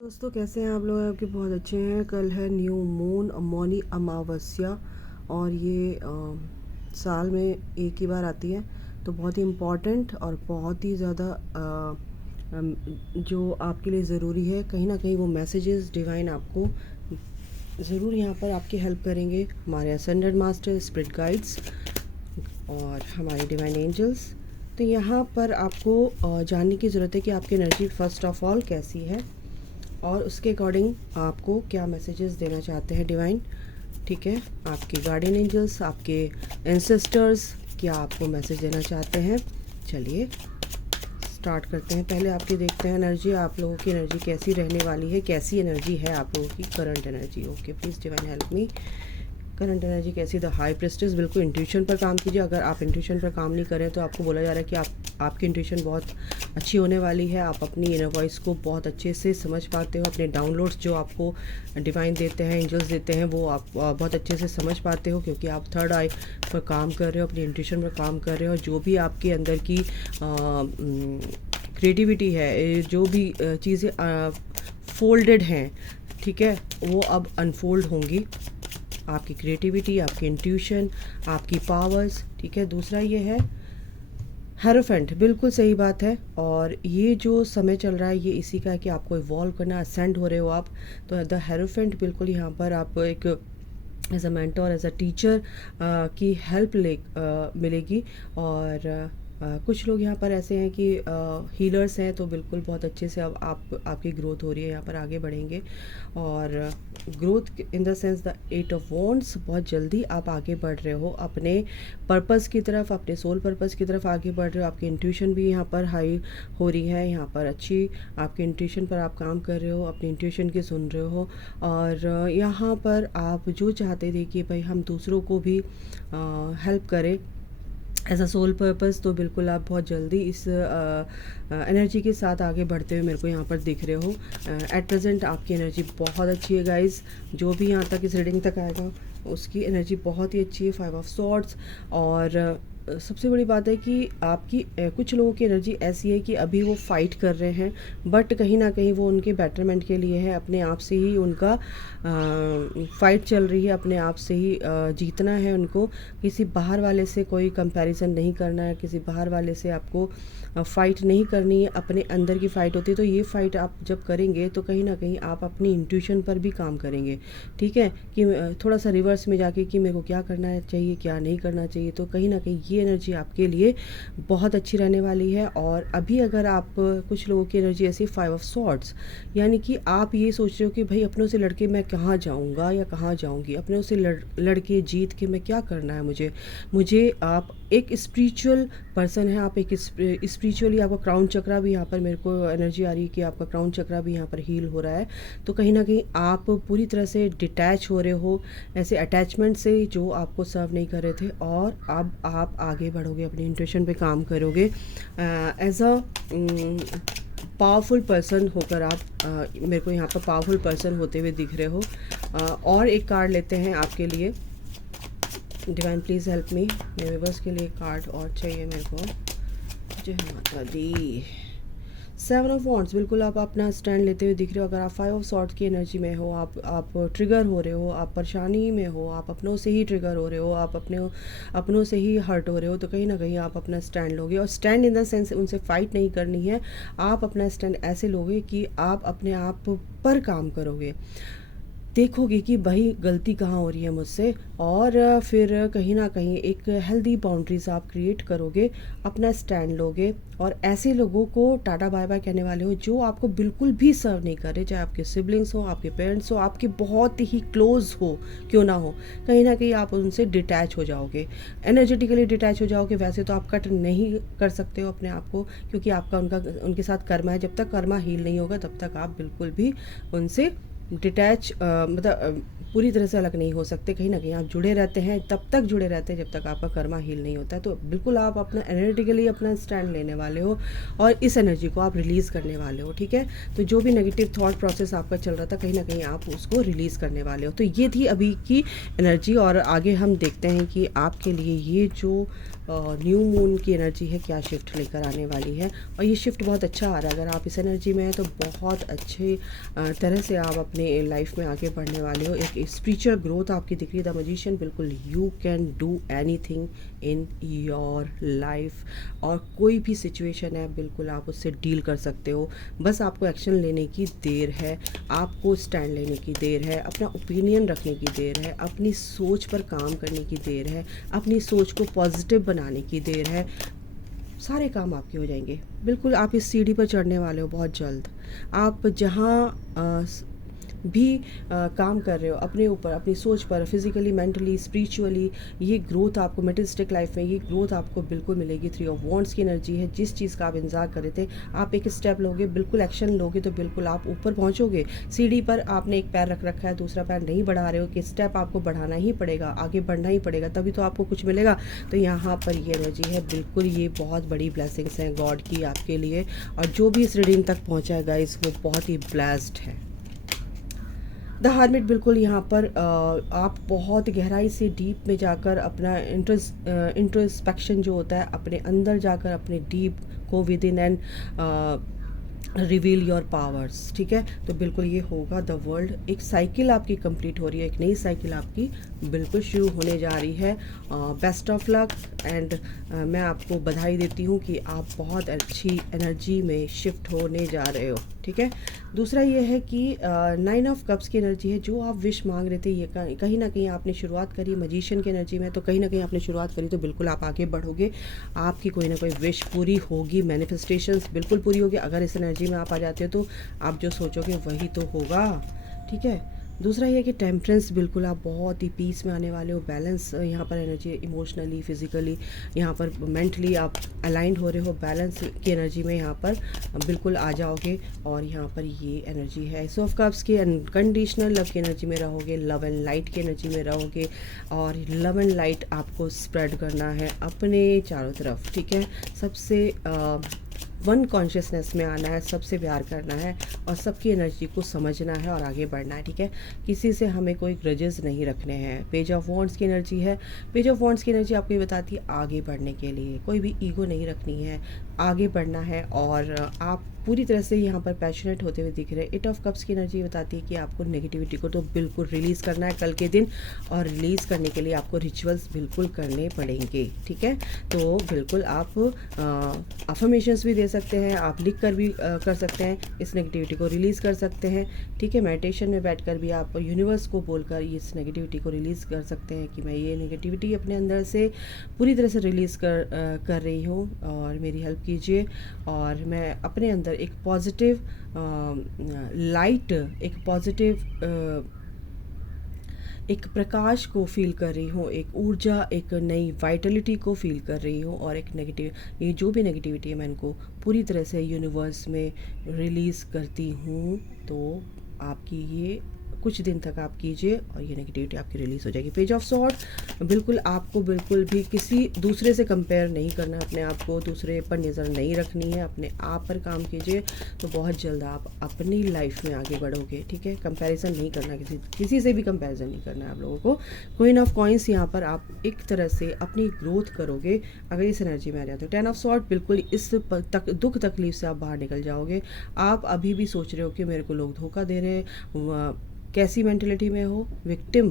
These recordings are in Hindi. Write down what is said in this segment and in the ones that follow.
दोस्तों कैसे हैं आप लोग? आपके बहुत अच्छे हैं। कल है न्यू मून मौनी अमावस्या और ये साल में एक ही बार आती है, तो बहुत ही इम्पॉर्टेंट और बहुत ही ज़्यादा जो आपके लिए ज़रूरी है। कहीं ना कहीं वो मैसेजेस डिवाइन आपको ज़रूर यहाँ पर आपकी हेल्प करेंगे। हमारे असेंडेड मास्टर, स्पिरिट गाइड्स और हमारे डिवाइन एंजल्स। तो यहाँ पर आपको जानने की ज़रूरत है कि आपकी एनर्जी फर्स्ट ऑफ ऑल कैसी है और उसके अकॉर्डिंग आपको क्या मैसेजेस देना चाहते हैं डिवाइन। ठीक है, आपके गार्डियन एंजल्स, आपके एंसेस्टर्स क्या आपको मैसेज देना चाहते हैं। चलिए स्टार्ट करते हैं। पहले आपकी देखते हैं एनर्जी, आप लोगों की एनर्जी कैसी रहने वाली है, कैसी एनर्जी है आप लोगों की current energy. Okay, please divine help me. Current energy कैसी? The high priestess. बिल्कुल इंट्यूशन पर काम कीजिए। अगर आप इंट्यूशन पर काम नहीं करें तो आपको बोला जा रहा है कि आपकी इंट्यूशन बहुत अच्छी होने वाली है। आप अपनी इनर वॉइस को बहुत अच्छे से समझ पाते हो। अपने डाउनलोड्स जो आपको डिवाइन देते हैं, एंजल्स देते हैं, वो आप बहुत अच्छे से समझ पाते हो, क्योंकि आप थर्ड आई पर काम कर रहे हो, अपनी इंट्यूशन पर काम कर रहे हो। जो भी आपके अंदर की क्रिएटिविटी है, जो भी चीज़ें फोल्डेड हैं, ठीक है, वो अब अनफोल्ड होंगी। आपकी क्रिएटिविटी, आपकी इंट्यूशन, आपकी पावर्स। ठीक है, दूसरा ये है हेरोफेंट। बिल्कुल सही बात है। और ये जो समय चल रहा है ये इसी का है कि आपको इवॉल्व करना, असेंड हो रहे हो आप। तो द हेरोफेंट बिल्कुल यहाँ पर आपको एक as a mentor, as a teacher की हेल्प मिलेगी। और कुछ लोग यहाँ पर ऐसे हैं कि हीलर्स हैं, तो बिल्कुल बहुत अच्छे से अब आपकी ग्रोथ हो रही है, यहाँ पर आगे बढ़ेंगे। और growth in the sense the 8 of wands, बहुत जल्दी आप आगे बढ़ रहे हो अपने पर्पस की तरफ, अपने सोल पर्पस की तरफ आगे बढ़ रहे हो। आपकी इंट्यूशन भी यहाँ पर हाई हो रही है, यहाँ पर अच्छी आपकी इंट्यूशन पर आप काम कर रहे हो, अपनी इंट्यूशन की सुन रहे हो। और यहाँ पर आप जो चाहते थे कि भाई हम दूसरों को भी हेल्प करें एज अ सोल पर्पस, तो बिल्कुल आप बहुत जल्दी इस एनर्जी के साथ आगे बढ़ते हुए मेरे को यहाँ पर दिख रहे हो। एट प्रेजेंट आपकी एनर्जी बहुत अच्छी है गाइस। जो भी यहाँ तक इस रीडिंग तक आएगा उसकी एनर्जी बहुत ही अच्छी है। 5 ऑफ सॉर्ड्स। और सबसे बड़ी बात है कि आपकी कुछ लोगों की एनर्जी ऐसी है कि अभी वो फाइट कर रहे हैं, बट कहीं ना कहीं वो उनके बेटरमेंट के लिए है। अपने आप से ही उनका फाइट चल रही है, अपने आप से ही जीतना है उनको। किसी बाहर वाले से कोई कंपैरिजन नहीं करना है, किसी बाहर वाले से आपको फ़ाइट नहीं करनी है, अपने अंदर की फ़ाइट होती है। तो ये फ़ाइट आप जब करेंगे तो कहीं ना कहीं आप अपनी इंट्यूशन पर भी काम करेंगे। ठीक है, कि थोड़ा सा रिवर्स में जाके कि मेरे को क्या करना चाहिए, क्या नहीं करना चाहिए। तो कहीं ना कहीं ये एनर्जी आपके लिए बहुत अच्छी रहने वाली है। और अभी अगर आप कुछ लोगों की एनर्जी ऐसी 5 ऑफ सॉर्ड्स, यानी कि आप ये सोच रहे हो कि भाई अपनों से लड़के मैं कहाँ जाऊँगा या कहाँ जाऊँगी, अपनों से लड़के जीत के मैं क्या करना है मुझे आप एक स्पिरिचुअल पर्सन है, आप एक स्पिरिचुअली, आपका क्राउन चक्रा भी यहाँ पर मेरे को एनर्जी आ रही है कि आपका क्राउन चक्रा भी यहाँ पर हील हो रहा है। तो कहीं ना कहीं आप पूरी तरह से डिटैच हो रहे हो ऐसे अटैचमेंट से जो आपको सर्व नहीं कर रहे थे, और अब आप आगे बढ़ोगे, अपनी इंट्यूशन पे काम करोगे एज अ पावरफुल पर्सन होकर। आप मेरे को यहाँ पर पावरफुल पर्सन होते हुए दिख रहे हो। और एक कार्ड लेते हैं आपके लिए। Divine please help me. मेरे बस के लिए कार्ड और चाहिए मेरे को। जय माता दी। 7 ऑफ वॉन्ड्स। बिल्कुल आप अपना स्टैंड लेते हुए दिख रहे हो। अगर आप 5 ऑफ सॉर्ड्स की एनर्जी में हो, आप ट्रिगर हो रहे हो, आप परेशानी में हो, आप अपनों से ही ट्रिगर हो रहे हो, आप अपनों से ही हर्ट हो रहे हो, तो कहीं ना कहीं आप अपना स्टैंड लोगे। और स्टैंड इन द सेंस उनसे फाइट नहीं करनी है, आप अपना स्टैंड ऐसे लोगे कि आप अपने आप पर काम करोगे, देखोगे कि भाई गलती कहाँ हो रही है मुझसे। और फिर कहीं ना कहीं एक हेल्दी बाउंड्रीज आप क्रिएट करोगे, अपना स्टैंड लोगे। और ऐसे लोगों को टाटा बाय बाय कहने वाले हो जो आपको बिल्कुल भी सर्व नहीं कर रहे, चाहे आपके सिबलिंग्स हो, आपके पेरेंट्स हो, आपके बहुत ही क्लोज हो क्यों ना हो। कहीं ना कहीं आप उनसे डिटैच हो जाओगे, एनर्जेटिकली डिटैच हो जाओगे। वैसे तो आप कट नहीं कर सकते हो अपने आप को, क्योंकि आपका उनके साथ कर्मा है। जब तक कर्मा हील नहीं होगा तब तक आप बिल्कुल भी उनसे डिटैच मतलब पूरी तरह से अलग नहीं हो सकते। कहीं ना कहीं आप जुड़े रहते हैं, तब तक जुड़े रहते हैं जब तक आपका कर्मा हील नहीं होता है। तो बिल्कुल आप अपना एनर्जेटिकली अपना स्टैंड लेने वाले हो और इस एनर्जी को आप रिलीज़ करने वाले हो। ठीक है, तो जो भी नेगेटिव थॉट प्रोसेस आपका चल रहा था, कहीं ना कहीं आप उसको रिलीज़ करने वाले हो। तो ये थी अभी की एनर्जी। और आगे हम देखते हैं कि आपके लिए ये जो न्यू मून की एनर्जी है क्या शिफ्ट लेकर आने वाली है। और ये शिफ्ट बहुत अच्छा आ रहा है, अगर आप इस एनर्जी में हैं तो बहुत अच्छे तरह से आप अपने लाइफ में आगे बढ़ने वाले हो। एक स्पिरिचुअल ग्रोथ आपकी दिख रही है। द मैजिशियन, बिल्कुल you can do anything in your life, और कोई भी सिचुएशन है बिल्कुल आप उससे डील कर सकते हो। बस आपको एक्शन लेने की देर है, आपको स्टैंड लेने की देर है, अपना ओपिनियन रखने की देर है, अपनी सोच पर काम करने की देर है, अपनी सोच को पॉजिटिव बनाने की देर है। सारे काम आपके हो जाएंगे। बिल्कुल आप इस सीढ़ी पर चढ़ने वाले हो बहुत जल्द। आप जहाँ भी काम कर रहे हो अपने ऊपर, अपनी सोच पर, फिजिकली, मेंटली, स्पिरिचुअली, ये ग्रोथ आपको मटेरियलिस्टिक लाइफ में ये ग्रोथ आपको बिल्कुल मिलेगी। 3 ऑफ वॉन्ड्स की एनर्जी है। जिस चीज़ का आप इंतजार कर रहे थे, आप एक स्टेप लोगे, बिल्कुल एक्शन लोगे तो बिल्कुल आप ऊपर पहुंचोगे। सीढ़ी पर आपने एक पैर रख रखा है, दूसरा पैर नहीं बढ़ा रहे हो, कि स्टेप आपको बढ़ाना ही पड़ेगा, आगे बढ़ना ही पड़ेगा, तभी तो आपको कुछ मिलेगा। तो यहाँ पर ये एनर्जी है, बिल्कुल ये बहुत बड़ी ब्लेसिंग्स हैं गॉड की आपके लिए। और जो भी इस रीडिंग तक पहुँचा है गाइस, वो बहुत ही ब्लेस्ड है। द हार्मिट, बिल्कुल यहाँ पर आप बहुत गहराई से डीप में जाकर अपना इंट्रोस्पेक्शन जो होता है, अपने अंदर जाकर अपने डीप को with in and reveal your powers. ठीक है, तो बिल्कुल ये होगा। द वर्ल्ड, एक साइकिल आपकी कंप्लीट हो रही है, एक नई साइकिल आपकी बिल्कुल शुरू होने जा रही है। बेस्ट ऑफ लक, एंड मैं आपको बधाई देती हूँ कि आप बहुत अच्छी एनर्जी में शिफ्ट होने जा रहे हो। ठीक है, दूसरा ये है कि 9 ऑफ कप्स की एनर्जी है। जो आप विश मांग रहे थे, ये कहीं ना कहीं आपने शुरुआत करी। मैजिशियन की एनर्जी में तो कहीं ना कहीं आपने शुरुआत करी, तो बिल्कुल आप आगे बढ़ोगे। आपकी कोई ना कोई विश पूरी होगी, मैनिफेस्टेशंस बिल्कुल पूरी होगी। अगर इस एनर्जी में आप आ जाते हो तो आप जो सोचोगे वही तो होगा। ठीक है, दूसरा ये कि टेम्परेंस, बिल्कुल आप बहुत ही पीस में आने वाले हो। बैलेंस यहाँ पर एनर्जी, इमोशनली, फिजिकली, यहाँ पर मेंटली आप अलाइंड हो रहे हो। बैलेंस की एनर्जी में यहाँ पर बिल्कुल आ जाओगे। और यहाँ पर ये एनर्जी है एस ऑफ कप्स की, अनकंडीशनल लव की एनर्जी में रहोगे, लव एंड लाइट की एनर्जी में रहोगे। और लव एंड लाइट आपको स्प्रेड करना है अपने चारों तरफ। ठीक है, सबसे वन कॉन्शियसनेस में आना है, सबसे प्यार करना है और सबकी एनर्जी को समझना है और आगे बढ़ना है। ठीक है, किसी से हमें कोई ग्रजेस नहीं रखने हैं। पेज ऑफ वॉन्ड्स की एनर्जी है। पेज ऑफ वॉन्ड्स की एनर्जी आपको ये बताती है आगे बढ़ने के लिए कोई भी ईगो नहीं रखनी है, आगे बढ़ना है। और आप पूरी तरह से यहाँ पर पैशनेट होते हुए दिख रहे हैं। 8 ऑफ कप्स की एनर्जी बताती है कि आपको नेगेटिविटी को तो बिल्कुल रिलीज़ करना है कल के दिन, और रिलीज़ करने के लिए आपको रिचुअल्स बिल्कुल करने पड़ेंगे। ठीक है, तो बिल्कुल आप अफर्मेशंस भी दे सकते हैं, आप लिख कर भी कर सकते हैं, इस नेगेटिविटी को रिलीज़ कर सकते हैं। ठीक है, मेडिटेशन में बैठकर भी आप यूनिवर्स को बोलकर इस नेगेटिविटी को रिलीज़ कर सकते हैं कि मैं ये नेगेटिविटी अपने अंदर से पूरी तरह से रिलीज़ कर रही हूँ और मेरी हेल्प कीजिए। और मैं अपने अंदर एक पॉजिटिव लाइट, एक पॉजिटिव एक प्रकाश को फील कर रही हूँ, एक ऊर्जा, एक नई वाइटलिटी को फील कर रही हूँ। और एक नेगेटिव, ये जो भी नेगेटिविटी है मैं इनको पूरी तरह से यूनिवर्स में रिलीज़ करती हूँ। तो आपकी ये कुछ दिन तक आप कीजिए और ये नेगेटिविटी आपकी रिलीज़ हो जाएगी। पेज ऑफ सॉर्ड, बिल्कुल आपको बिल्कुल भी किसी दूसरे से कंपेयर नहीं करना, अपने आप को दूसरे पर नज़र नहीं रखनी है, अपने आप पर काम कीजिए तो बहुत जल्द आप अपनी लाइफ में आगे बढ़ोगे। ठीक है, कंपैरिजन नहीं करना, किसी से भी कंपैरिजन नहीं करना है आप लोगों को। क्वीन ऑफ कॉइंस, यहाँ पर आप एक तरह से अपनी ग्रोथ करोगे अगर इस एनर्जी में आ जाते हो। 10 ऑफ सॉर्ड, बिल्कुल इस दुख तकलीफ से आप बाहर निकल जाओगे। आप अभी भी सोच रहे हो कि मेरे को लोग धोखा दे रहे हैं, कैसी मेंटलिटी में हो, विक्टिम,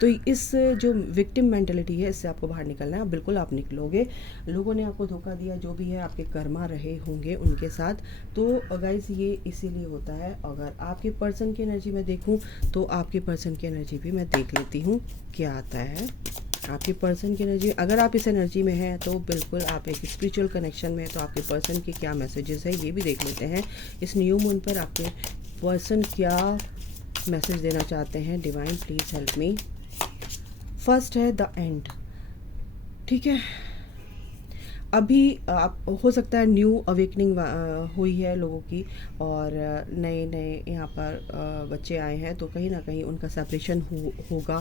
तो इस जो विक्टिम मेंटलिटी है इससे आपको बाहर निकलना है। बिल्कुल आप निकलोगे। लोगों ने आपको धोखा दिया, जो भी है आपके कर्मा रहे होंगे उनके साथ। तो गाइस ये इसीलिए होता है। अगर आपके पर्सन की एनर्जी में देखूं तो आपके पर्सन की एनर्जी भी मैं देख लेती हूँ क्या आता है आपकी पर्सन की एनर्जी। अगर आप इस एनर्जी में हैं तो बिल्कुल आप एक स्पिरिचुअल कनेक्शन में हैं, तो आपके पर्सन के क्या मैसेजेस है ये भी देख लेते हैं। इस न्यू मून पर आपके पर्सन क्या मैसेज देना चाहते हैं। Divine please help me. First है द एंड। ठीक है, अभी आप हो सकता है न्यू अवेकनिंग हुई है लोगों की, और नए नए यहाँ पर बच्चे आए हैं, तो कहीं ना कहीं उनका सेपरेशन होगा,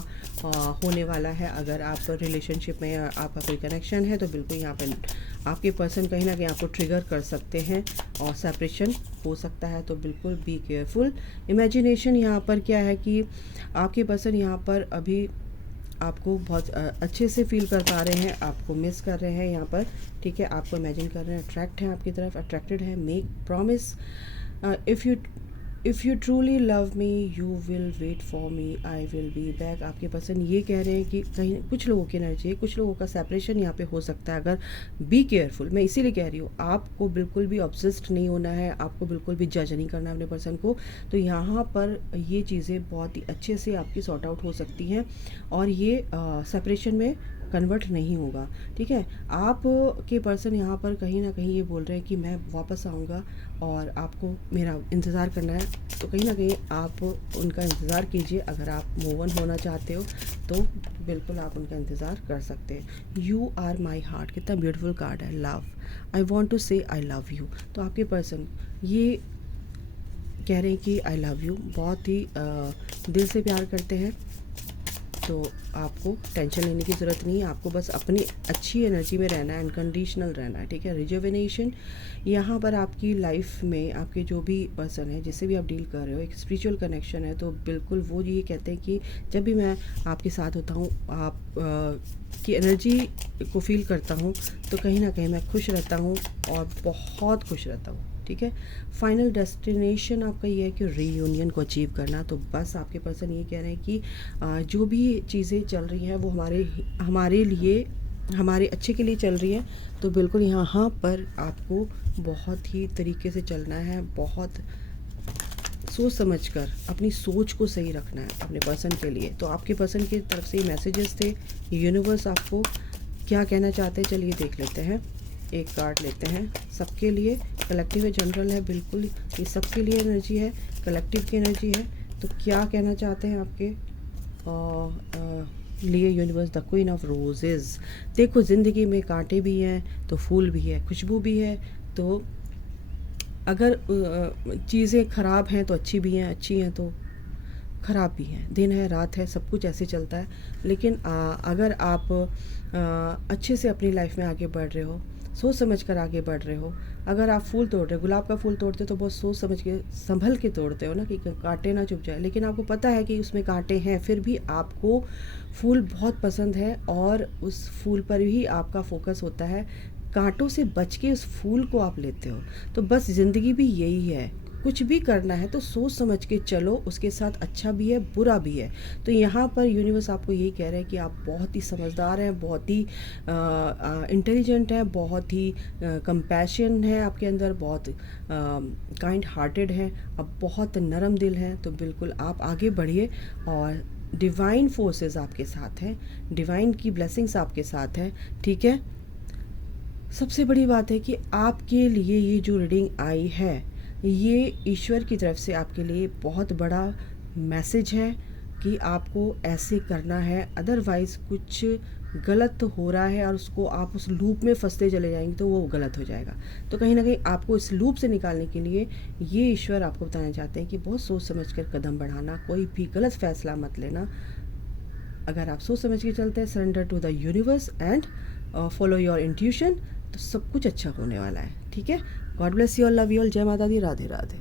होने वाला है। अगर आप रिलेशनशिप में आपका कोई कनेक्शन है तो बिल्कुल यहाँ पर आपके पर्सन कहीं ना कहीं आपको ट्रिगर कर सकते हैं और सेपरेशन हो सकता है, तो बिल्कुल बी केयरफुल। इमेजिनेशन यहाँ पर क्या है कि आपके पर्सन यहाँ पर अभी आपको बहुत अच्छे से फील कर पा रहे हैं, आपको मिस कर रहे हैं यहाँ पर, ठीक है, आपको इमेजिन कर रहे हैं, अट्रैक्ट हैं आपकी तरफ, अट्रैक्टेड है। Make promise, if you truly love me you will wait for me, I will be back. आपके पर्सन ये कह रहे हैं कि कहीं कुछ लोगों की एनर्जी है, कुछ लोगों का सेपरेशन यहाँ पे हो सकता है। अगर बी केयरफुल, मैं इसीलिए कह रही हूँ, आपको बिल्कुल भी ऑब्सेस्ड नहीं होना है, आपको बिल्कुल भी जज नहीं करना है अपने पर्सन को। तो यहाँ पर ये चीज़ें बहुत ही अच्छे से आपकी सॉर्ट आउट हो सकती हैं और ये सेपरेशन में कन्वर्ट नहीं होगा, ठीक है। आप के पर्सन यहाँ पर कहीं ना कहीं ये बोल रहे हैं कि मैं वापस आऊँगा और आपको मेरा इंतज़ार करना है। तो कहीं ना कहीं आप उनका इंतज़ार कीजिए। अगर आप मूव ऑन होना चाहते हो तो बिल्कुल आप उनका इंतज़ार कर सकते हैं। यू आर माई हार्ट, कितना ब्यूटीफुल कार्ड है। लव, आई वॉन्ट टू से आई लव यू। तो आपके पर्सन ये कह रहे हैं कि आई लव यू, बहुत ही दिल से प्यार करते हैं। तो आपको टेंशन लेने की ज़रूरत नहीं है, आपको बस अपनी अच्छी एनर्जी में रहना है, अनकंडीशनल रहना है, ठीक है। रिजुविनेशन, यहाँ पर आपकी लाइफ में आपके जो भी पर्सन है, जिससे भी आप डील कर रहे हो, एक स्पिरिचुअल कनेक्शन है। तो बिल्कुल वो ये कहते हैं कि जब भी मैं आपके साथ होता हूँ, आप की एनर्जी को फील करता हूँ, तो कहीं ना कहीं मैं खुश रहता हूँ और बहुत खुश रहता हूँ, ठीक है। फाइनल डेस्टिनेशन आपका ये है कि रीयूनियन को अचीव करना। तो बस आपके पर्सन ये कह रहे हैं कि जो भी चीज़ें चल रही हैं वो हमारे लिए, हमारे अच्छे के लिए चल रही है। तो बिल्कुल यहाँ पर आपको बहुत ही तरीके से चलना है, बहुत सोच समझ कर अपनी सोच को सही रखना है अपने पर्सन के लिए। तो आपके पर्सन की तरफ से ये मैसेजेस थे। यूनिवर्स आपको क्या कहना चाहते हैं, चलिए देख लेते हैं। एक कार्ड लेते हैं सबके लिए, कलेक्टिव है, जनरल है, बिल्कुल ये सबके लिए एनर्जी है, कलेक्टिव की एनर्जी है। तो क्या कहना चाहते हैं आपके लिए universe. The queen of roses. देखो, ज़िंदगी में कांटे भी हैं तो फूल भी है, खुशबू भी है। तो अगर चीज़ें ख़राब हैं तो अच्छी भी हैं, अच्छी हैं तो ख़राब भी हैं, दिन है रात है, सब कुछ ऐसे चलता है। लेकिन अगर आप अच्छे से अपनी लाइफ में आगे बढ़ रहे हो, सोच समझ कर आगे बढ़ रहे हो। अगर आप फूल तोड़ रहे हो, गुलाब का फूल तोड़ते हो तो बहुत सोच समझ के, संभल के तोड़ते हो ना, कि कांटे ना चुभ जाए। लेकिन आपको पता है कि उसमें कांटे हैं, फिर भी आपको फूल बहुत पसंद है और उस फूल पर ही आपका फोकस होता है। कांटों से बच के उस फूल को आप लेते हो। तो बस ज़िंदगी भी यही है, कुछ भी करना है तो सोच समझ के चलो, उसके साथ अच्छा भी है बुरा भी है। तो यहाँ पर यूनिवर्स आपको यही कह रहे हैं कि आप बहुत ही समझदार हैं, बहुत ही इंटेलिजेंट हैं, बहुत ही कंपैशन है आपके अंदर, बहुत काइंड हार्टेड हैं, आप बहुत नरम दिल हैं। तो बिल्कुल आप आगे बढ़िए और डिवाइन फोर्सेस आपके साथ हैं, डिवाइन की ब्लेसिंग्स आपके साथ हैं, ठीक है। सबसे बड़ी बात है कि आपके लिए ये जो रीडिंग आई है, ये ईश्वर की तरफ से आपके लिए बहुत बड़ा मैसेज है कि आपको ऐसे करना है, अदरवाइज़ कुछ गलत हो रहा है और उसको आप उस लूप में फंसते चले जाएंगे तो वो गलत हो जाएगा। तो कहीं ना कहीं आपको इस लूप से निकालने के लिए ये ईश्वर आपको बताना चाहते हैं कि बहुत सोच समझ कर कदम बढ़ाना, कोई भी गलत फैसला मत लेना। अगर आप सोच समझ के चलते हैं, surrender to the universe and follow your intuition, तो सब कुछ अच्छा होने वाला है, ठीक है। God bless you all, love you all, जय माता दी, राधे राधे।